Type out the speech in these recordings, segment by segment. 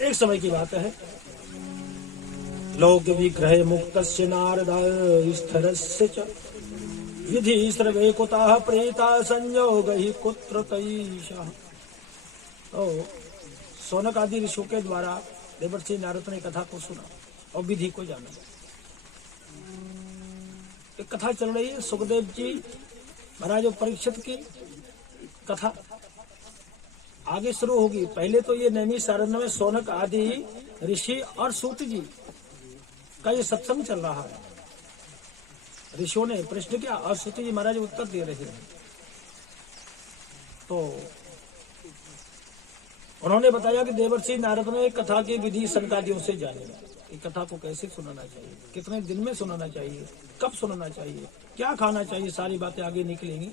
एक समय की बात है, लोक विग्रह मुक्तस्य नारद स्थिरस्य च विधि सर्वे कुतः प्रेता संयोग ही कुत्र तैषः। तो शौनक आदि ऋषियों के द्वारा देवर्षि नारद ने कथा को सुना और विधि को जाना। एक कथा चल रही है, सुखदेव जी महाराज और परीक्षित की कथा आगे शुरू होगी। पहले तो ये नैमिषारण्य में शौनक आदि ऋषि और सूत जी का ये सत्संग चल रहा है। ऋषियों ने प्रश्न किया और सूत जी महाराज उत्तर दे रहे हैं। तो उन्होंने बताया कि देवर्षि नारद ने कथा की विधि सनकादियों से जानी। कथा को कैसे सुनाना चाहिए, कितने दिन में सुनाना चाहिए, कब सुनाना चाहिए, क्या खाना चाहिए, सारी बातें आगे निकलेंगी।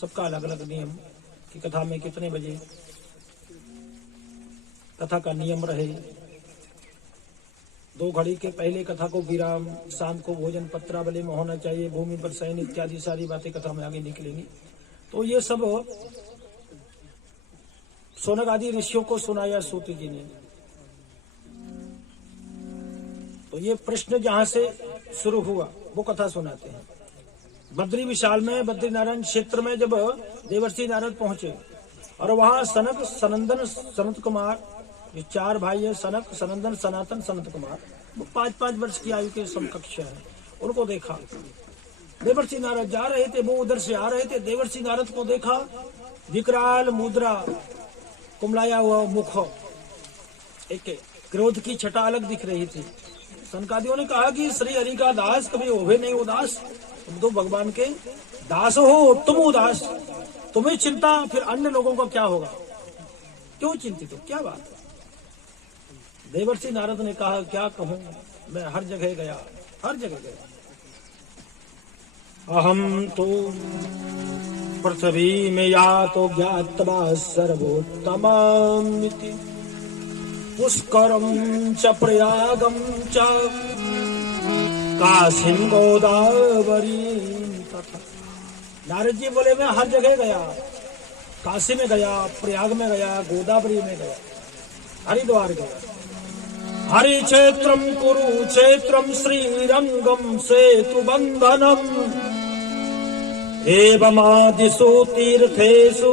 सबका अलग अलग नियम कि कथा में कितने बजे कथा का नियम रहे, 2 घड़ी के पहले कथा को विराम, शाम को भोजन पत्रावली में होना चाहिए, भूमि पर शयन इत्यादि सारी बातें कथा में आगे निकलेंगी। तो ये सब शौनक आदि ऋषियों को सुनाया सूत जी ने। तो ये प्रश्न जहां से शुरू हुआ वो कथा सुनाते हैं। बद्री विशाल में बद्रीनारायण क्षेत्र में जब देवर्षि नारद पहुंचे और वहां सनक सनंदन सनत कुमार, ये 4 भाई है, सनक सनंदन सनातन सनत कुमार, वो 5-5 वर्ष की आयु के समकक्ष है, उनको देखा। देवर्षि नारद जा रहे थे, वो उधर से आ रहे थे। देवर्षि नारद को देखा, विकराल मुद्रा, कुमलाया हुआ मुख, एक क्रोध की छटा अलग दिख रही थी। सनकादियों ने कहा कि श्री हरि का दास कभी होवे नहीं उदास, तुम तो भगवान के दास हो, तुम उदास, तुम्हें चिंता, फिर अन्य लोगों का क्या होगा, क्यों चिंतित हो, क्या बात है। देवर्षि नारद ने कहा क्या कहूं, मैं हर जगह गया, हर जगह गया। अहम तो पृथ्वी में या तो ज्ञात्वा सर्वोत्तममिति पुष्करम च प्रयागम च काशीं गोदावरी तथा। नारद जी बोले मैं हर जगह गया, काशी में गया, प्रयाग में गया, गोदावरी में गया, हरिद्वार गया, हरि क्षेत्रम कुरुक्षेत्रम श्रीरंगम सेतु बंधनम एवमादिषु तीर्थेषु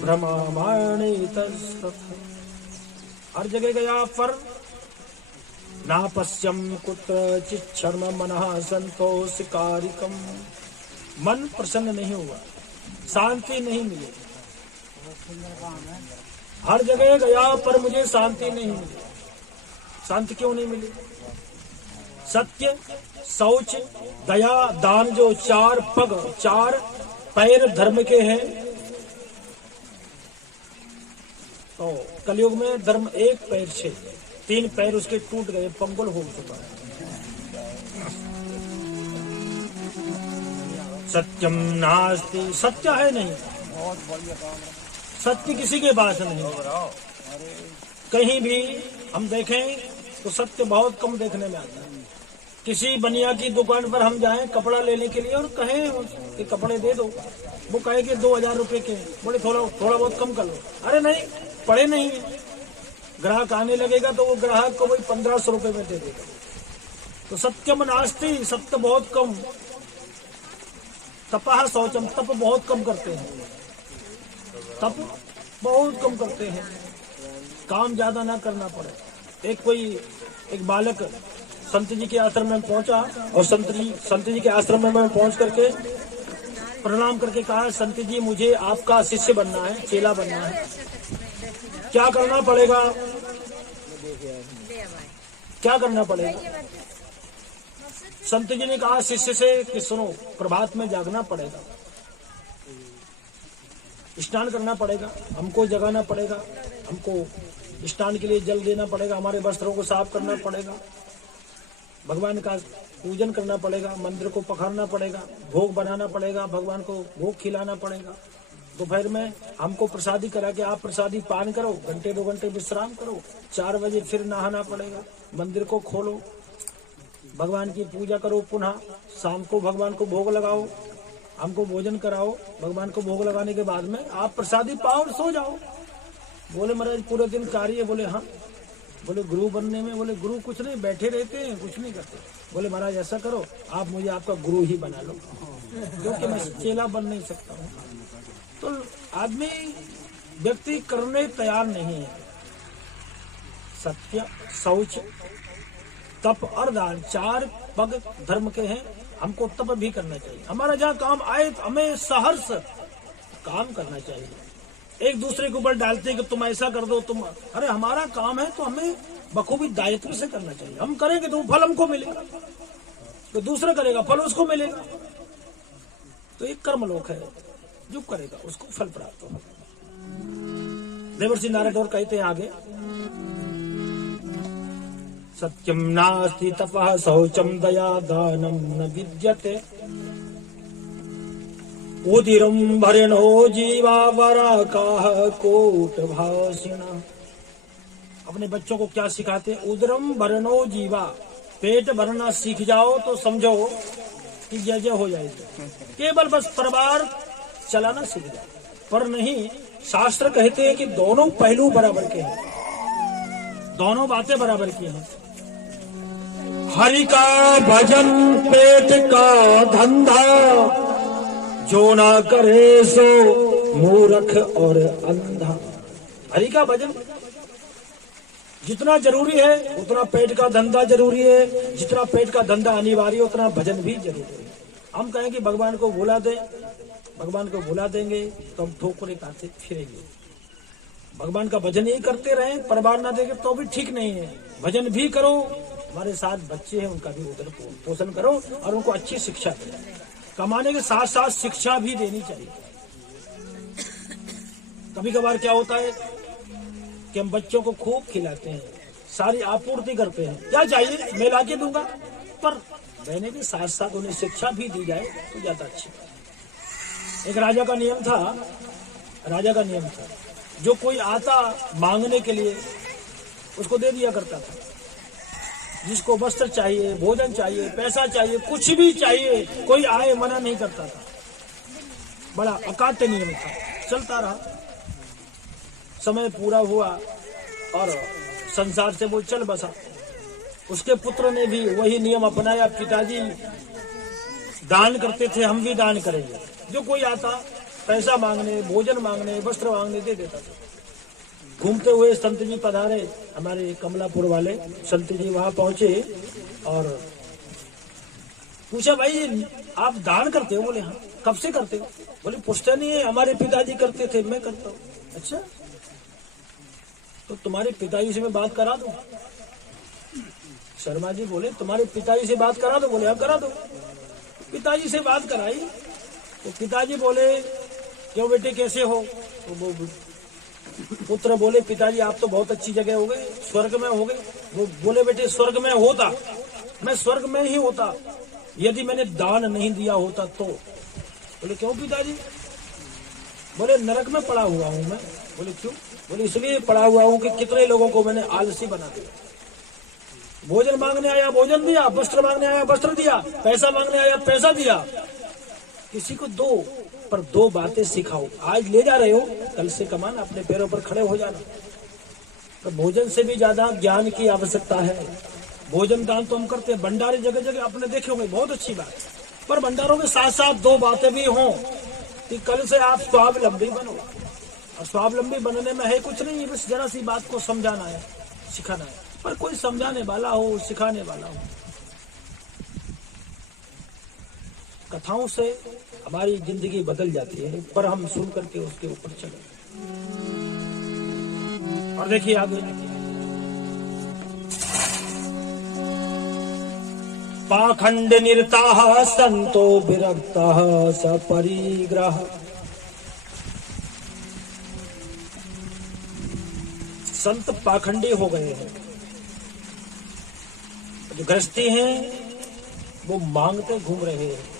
भ्रमामणि तस्तथा। हर जगह गया पर ना पश्यम कुत्रचित् शर्म मनः संतोषकारिकम, मन प्रसन्न नहीं हुआ, शांति नहीं मिली। हर जगह गया पर मुझे शांति नहीं मिली। शांति क्यों नहीं मिली? सत्य, शौच, दया, दान, जो 4 पग 4 पैर धर्म के हैं। तो कलयुग में धर्म 1 पैर से 3 पैर उसके टूट गए, पंगुल हो चुका है। सत्यम नास्ति, सत्य है नहीं, सत्य किसी के पास नहीं। कहीं भी हम देखें तो सत्य बहुत कम देखने में आता है। किसी बनिया की दुकान पर हम जाएं कपड़ा लेने के लिए और कहें कि कपड़े दे दो, वो कहे कि 2000 रुपए के, बोले थोड़ा बहुत कम कर लो। अरे नहीं, पड़े नहीं है। ग्राहक आने लगेगा तो वो ग्राहक को वही 1500 रुपए में दे देगा। तो सत्यम नास्ति, सत्य बहुत कम। तपः शौचम, तप बहुत कम करते हैं, तप बहुत कम करते हैं, काम ज्यादा ना करना पड़े। एक बालक संत जी के आश्रम में पहुंचा और संत जी के आश्रम में पहुंच करके प्रणाम करके कहा, संत जी मुझे आपका शिष्य बनना है, चेला बनना है, क्या करना पड़ेगा? क्या करना पड़ेगा? संत जी ने कहा शिष्य से कि सुनो, प्रभात में जागना पड़ेगा, स्नान करना पड़ेगा, हमको जगाना पड़ेगा, हमको स्नान के लिए जल देना पड़ेगा, हमारे वस्त्रों को साफ करना पड़ेगा, भगवान का पूजन करना पड़ेगा, मंदिर को पखारना पड़ेगा, भोग बनाना पड़ेगा, भगवान को भोग खिलाना पड़ेगा। दोपहर में हमको प्रसादी करा के आप प्रसादी पान करो, 1-2 घंटे विश्राम करो, 4 बजे फिर नहाना पड़ेगा, मंदिर को खोलो, भगवान की पूजा करो, पुनः शाम को भगवान को भोग लगाओ, हमको भोजन कराओ, भगवान को भोग लगाने के बाद में आप प्रसादी पाओ और सो जाओ। बोले महाराज पूरे दिन कार्य? बोले हाँ। बोले गुरु बनने में, बोले गुरु कुछ नहीं, बैठे रहते हैं, कुछ नहीं करते। बोले महाराज ऐसा करो, आप मुझे आपका गुरु ही बना लो, क्योंकि मैं चेला बन नहीं सकता हूँ। तो आदमी व्यक्ति करने तैयार नहीं है। सत्य, शौच, तप और दान 4 पग धर्म के हैं। हमको तप भी करना चाहिए। हमारा जहाँ काम आए तो हमें सहर्ष काम करना चाहिए। एक दूसरे के ऊपर डालते हैं कि तुम ऐसा कर दो, तुम, अरे हमारा काम है तो हमें बखूबी दायित्व से करना चाहिए। हम करेंगे तो फल हमको मिलेगा, तो दूसरा करेगा फल उसको मिलेगा। तो एक कर्मलोक है, जो करेगा उसको फल प्राप्त होगा। देवर्षि नारद और कहते हैं आगे, सत्यम नास्ति तपः शौचम दया दानम न विद्यते, उदिरम भरणो जीवा वराकाः कोटभासिना। अपने बच्चों को क्या सिखाते? उदरम भरणो जीवा, पेट भरना सीख जाओ तो समझो कि जय जय हो जाएगी। केवल बस परिवार चलाना सीख जाओ, पर नहीं। शास्त्र कहते हैं कि दोनों पहलू बराबर के हैं, दोनों बातें बराबर की हैं। हरि का भजन पेट का धंधा, जो ना करे सो मूर्ख और अंधा। हरि का भजन जितना जरूरी है उतना पेट का धंधा जरूरी है, जितना पेट का धंधा अनिवार्य है उतना भजन भी जरूरी है। हम कहें कि भगवान को भुला दे, भगवान को भुला देंगे तो हम ठोकरे खाते फिरेंगे। भगवान का भजन ही करते रहे, परिवार ना देंगे तो भी ठीक नहीं है। भजन भी करो, हमारे साथ बच्चे हैं उनका भी उधर पोषण करो और उनको अच्छी शिक्षा दो। कमाने के साथ साथ शिक्षा भी देनी चाहिए। कभी कभार क्या होता है कि हम बच्चों को खूब खिलाते हैं, सारी आपूर्ति करते हैं, क्या चाहिए मैं ला के दूंगा, पर देने के साथ साथ उन्हें शिक्षा भी दी जाए तो ज्यादा अच्छी। एक राजा का नियम था, जो कोई आता मांगने के लिए उसको दे दिया करता था। जिसको वस्त्र चाहिए, भोजन चाहिए, पैसा चाहिए, कुछ भी चाहिए, कोई आए मना नहीं करता था। बड़ा अकाट्य नियम था, चलता रहा। समय पूरा हुआ और संसार से वो चल बसा। उसके पुत्र ने भी वही नियम अपनाया। पिताजी दान करते थे, हम भी दान करेंगे। जो कोई आता पैसा मांगने, भोजन मांगने, वस्त्र मांगने दे देता था। घूमते हुए संत जी पधारे, हमारे कमलापुर वाले संत जी वहां पहुंचे और पूछा, भाई आप दान करते हो? बोले हाँ। कब से करते हो? बोले पूछते नहीं है, हमारे पिताजी करते थे, मैं करता हूँ। अच्छा, तो तुम्हारे पिताजी से मैं बात करा दूं? शर्मा जी बोले तुम्हारे पिताजी से बात करा दो? बोले हाँ करा दो। पिताजी से बात कराई तो पिताजी बोले, क्यों बेटे कैसे हो? तो वो पुत्र बोले, पिताजी आप तो बहुत अच्छी जगह हो गए, स्वर्ग में हो गए। वो बोले, बेटे स्वर्ग में होता, मैं स्वर्ग में ही होता यदि मैंने दान नहीं दिया होता तो। बोले क्यों पिताजी? बोले नरक में पड़ा हुआ हूं मैं। बोले क्यों? बोले इसलिए पड़ा हुआ हूं कि कितने लोगों को मैंने आलसी बना दिया। भोजन मांगने आया भोजन दिया, वस्त्र मांगने आया वस्त्र दिया, पैसा मांगने आया पैसा दिया। किसी को दो, पर 2 बातें सिखाओ। आज ले जा रहे हो, कल से कमाना, अपने पैरों पर खड़े हो जाना। तो भोजन से भी ज्यादा ज्ञान की आवश्यकता है। भोजन दान तो हम करते हैं, भंडारे जगह जगह आपने देखे होंगे, बहुत अच्छी बात, पर भंडारों के साथ साथ 2 बातें भी हों कि कल से आप स्वावलंबी बनो। और स्वावलंबी बनने में है कुछ नहीं, बस जरा सी बात को समझाना है, सिखाना है, पर कोई समझाने वाला हो, सिखाने वाला हो। कथाओं से हमारी जिंदगी बदल जाती है, पर हम सुन करके उसके ऊपर चले। और देखिए आगे, पाखंड निरताः संतो विरक्ताः सपरिग्रह। संत पाखंडी हो गए हैं। जो गृहस्थी हैं वो मांगते घूम रहे हैं।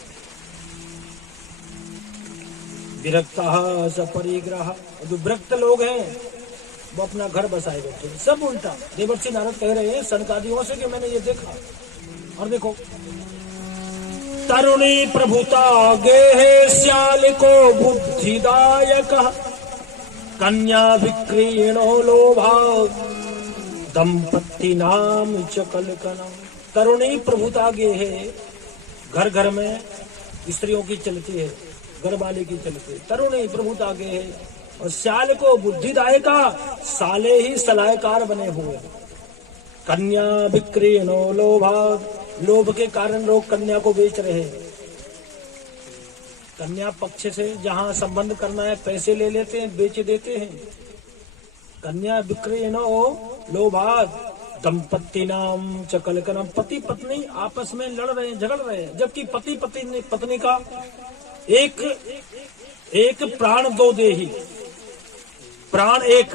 विरक्ताः सपरिग्रह, जो विरक्त लोग हैं वो अपना घर बसाए बैठे। सब उल्टा। देवर्षि नारद कह रहे हैं सनकादियों से कि मैंने ये देखा। और देखो, तरुणी प्रभुता गेहे श्याल को बुद्धिदायक, कन्या विक्रीणो लोभा दंपत्ति नाम च कलकनम। तरुणी प्रभुता गे है, घर घर में स्त्रियों की चलती है, घर वाले की चलती है, तरुणी प्रभुता गे है। और श्याल को बुद्धिदायका, साले ही सलाहकार बने हुए। कन्या बिक्री नो लोभा, लोभ के कारण लोग कन्या को बेच रहे हैं। कन्या पक्ष से जहां संबंध करना है पैसे ले लेते हैं, बेच देते हैं। कन्या बिक्री नो लोभात दंपत्ति नाम च कलकनम। पति पत्नी आपस में लड़ रहे हैं, झगड़ रहे हैं, जबकि पति पत्नी का एक प्राण दो देही, प्राण एक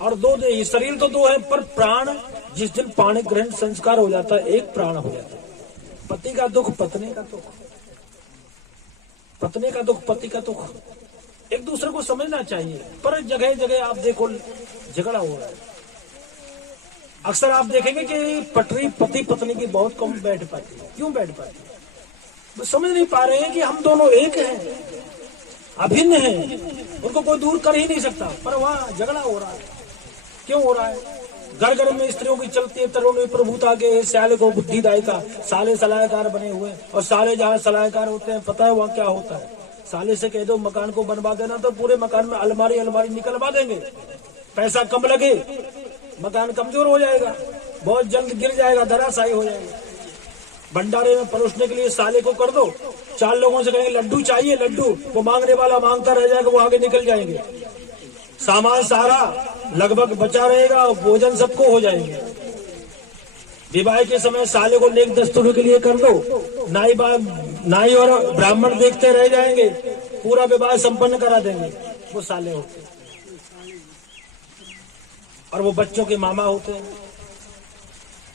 और दो देही। शरीर तो दो है, पर प्राण जिस दिन पाणी ग्रहण संस्कार हो जाता है, एक प्राण हो जाता है। पति का दुख पत्नी का दुख, पत्नी का दुख पति का दुख, एक दूसरे को समझना चाहिए। पर जगह जगह आप देखो झगड़ा हो रहा है। अक्सर आप देखेंगे कि पटरी पति पत्नी की बहुत कम बैठ पाती है। क्यों बैठ पाती है? वो समझ नहीं पा रहे हैं कि हम दोनों एक हैं, अभिन्न हैं, उनको कोई दूर कर ही नहीं सकता, पर वहां झगड़ा हो रहा है। क्यों हो रहा है? घर घर में स्त्रियों की चलती है, तरुणी प्रभुता के, साले को बुद्धिदायका, साले सलाहकार बने हुए। और साले जहाँ सलाहकार होते हैं, पता है वहाँ क्या होता है? साले से कह दो मकान को बनवा देना, तो पूरे मकान में अलमारी निकलवा देंगे। पैसा कम लगे, मकान कमजोर हो जाएगा, बहुत जल्द गिर जाएगा, धराशायी हो जाएगा। भंडारे में परोसने के लिए साले को कर दो, 4 लोगों से कहेंगे लड्डू चाहिए, लड्डू, वो मांगने वाला मांगता रह जाएगा, वो आगे निकल जाएंगे। सामान सारा लगभग बचा रहेगा और भोजन सबको हो जाएंगे। विवाह के समय साले को नेक दस्तूर के लिए कर दो, नाई और ब्राह्मण देखते रह जाएंगे, पूरा विवाह संपन्न करा देंगे। वो साले होते हैं और वो बच्चों के मामा होते हैं।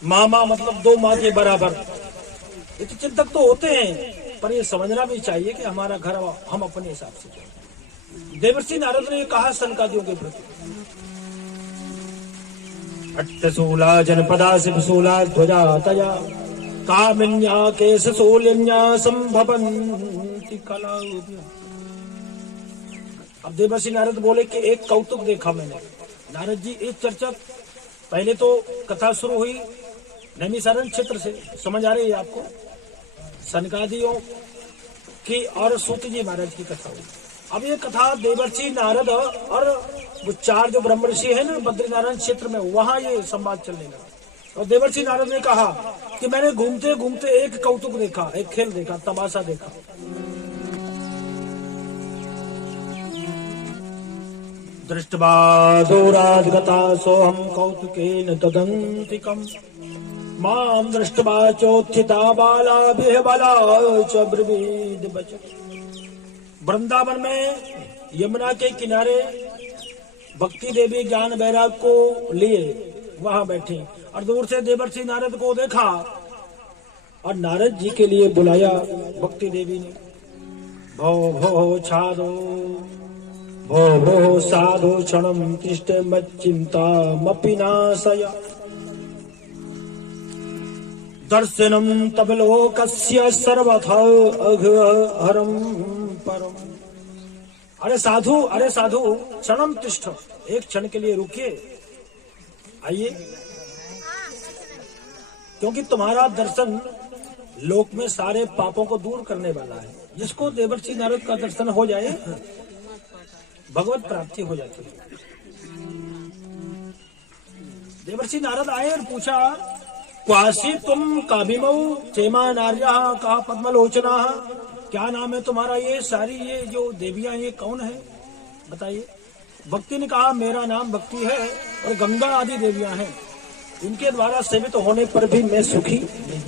मामा मतलब 2 माँ के बराबर। ये तो चिंतक तो होते हैं, पर ये समझना भी चाहिए कि हमारा घर हम अपने हिसाब से चलें। देवर्षि नारद ने कहा सनकादियों के प्रति, अट्टसूला जनपदा शिवसूला ध्वजा तया कामिन्या केश सोलिन्या संभवन्ति कला। अब देवर्षि नारद बोले कि एक कौतुक देखा मैंने। नारद जी एक चर्चा, पहले तो कथा शुरू हुई नैमिसारण्य क्षेत्र से, समझ आ रही है आपको? सनकादियों की और सूत जी महाराज की कथा हुई। अब ये कथा देवर्षि नारद और वो 4 जो ब्रह्म ऋषि है ना बद्रीनारायण क्षेत्र में, वहां ये संवाद चलने लगा। और देवर्षि नारद ने कहा कि मैंने घूमते घूमते एक कौतुक देखा, एक खेल देखा, तमाशा देखा। दृष्ट्वा दूराद्गता सोऽहं कौतुकेन तदन्तिकम् मां दृष्ट्वा चोत्थिता बालाभिः बला च ब्रवीद वचः। वृंदावन में यमुना के किनारे भक्ति देवी ज्ञान वैराग को लिए वहां बैठी और दूर से देवर्षि नारद को देखा और नारद जी के लिए बुलाया भक्ति देवी ने। भो भो छादो भो भो साधु क्षणं तिष्ठ मच्चिन्तामपि नाशय दर्शनं तव लोकस्य सर्वथा अघहरं परम। अरे साधु क्षणम तिष्ठ, एक क्षण के लिए रुकिए, आइए, क्योंकि तुम्हारा दर्शन लोक में सारे पापों को दूर करने वाला है। जिसको देवर्षि नारद का दर्शन हो जाए भगवत प्राप्ति हो जाती है। देवर्षि नारद आए और पूछा, क्वासी तुम काभिमऊ क्षेमा नार्या कहा पद्मलोचना, क्या नाम है तुम्हारा? ये सारी ये जो देवियां ये कौन है बताइए। भक्ति ने कहा, मेरा नाम भक्ति है और गंगा आदि देवियां हैं, इनके द्वारा सेवित होने पर भी मैं सुखी नहीं।